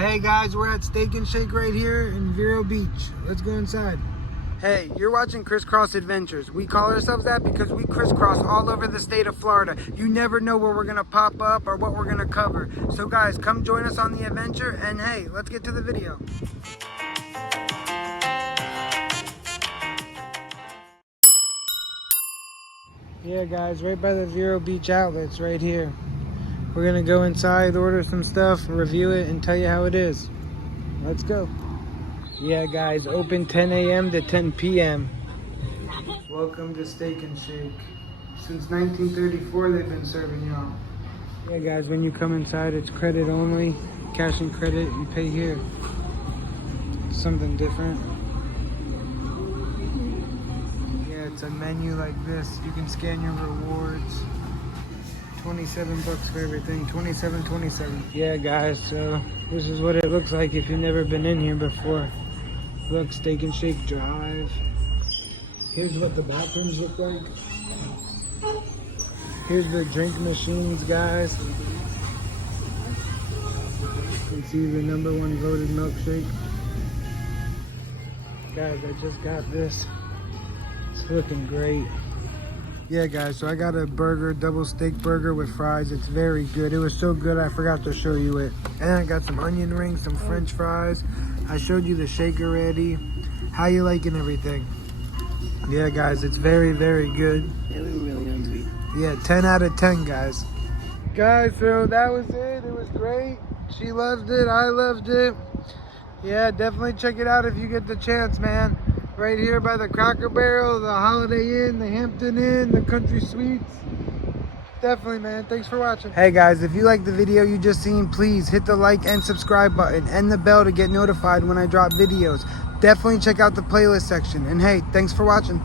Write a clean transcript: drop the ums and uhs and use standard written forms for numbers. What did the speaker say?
Hey guys, we're at Steak and Shake right here in Vero Beach. Let's go inside. Hey, you're watching Crisscross Adventures. We call ourselves that because we crisscross all over the state of Florida. You never know where we're gonna pop up or what we're gonna cover. So guys, come join us on the adventure and hey, let's get to the video. Yeah guys, right by the Vero Beach outlets right here. We're gonna go inside, order some stuff, review it, and tell you how it is. Let's go. Yeah guys, open 10 a.m. to 10 p.m. Welcome to Steak and Shake. Since 1934 they've been serving y'all. Yeah guys, when you come inside it's credit only, cash and credit, you pay here. Something different. Yeah, it's a menu like this. You can scan your rewards. 27 bucks for everything, 27. Yeah guys, so this is what it looks like if you've never been in here before. Look, Steak and Shake Drive. Here's what the bathrooms look like. Here's the drink machines, guys. You can see the #1 voted milkshake. Guys, I just got this. It's looking great. Yeah guys, so I got a burger, double steak burger with fries. It's very good. It was so good I forgot to show you it. And I got some onion rings, some french fries. I showed you the shake already. How you liking everything? Yeah guys, it's very, very good. Yeah, we were really hungry. Yeah, 10 out of 10 guys. Guys, so that was it. It was great. She loved it, I loved it. Yeah, definitely check it out if you get the chance, man. Right here by the Cracker Barrel, the Holiday Inn, the Hampton Inn, the Country Suites. Definitely, man. Thanks for watching. Hey, guys, if you like the video you just seen, please hit the like and subscribe button and the bell to get notified when I drop videos. Definitely check out the playlist section. And hey, thanks for watching.